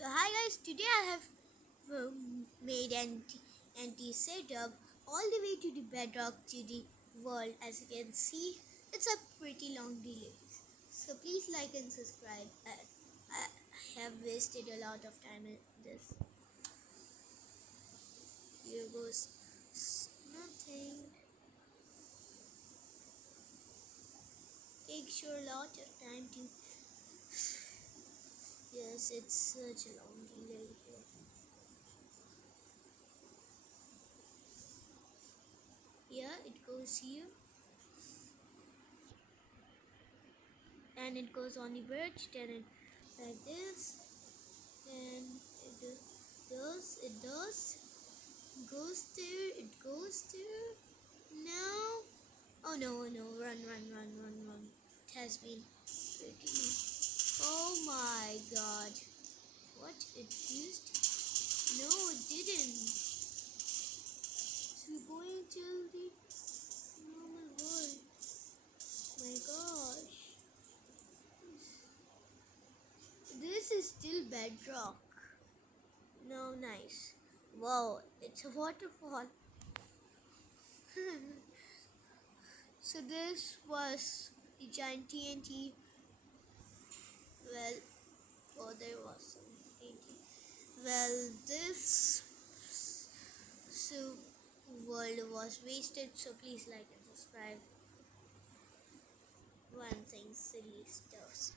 So hi guys, today I have made an anti setup all the way to the bedrock to the world. As you can see, it's a pretty long delay. So please like and subscribe. I have wasted a lot of time in this. Here goes nothing. Takes you a lot of time to. Yes, it's such a long delay here. Yeah, it goes here. And it goes on the bridge, then it like this, and it does, goes there, it goes there. Now, oh no, oh no, run. It has been pretty. Oh my god, what? It fused? No, it didn't. It's going to the normal world. My gosh. This is still bedrock. No, nice. Wow, it's a waterfall. So this was the giant TNT. Well, oh, there was some TNT. Well, this so world was wasted. So please like and subscribe. One thing silly stuff.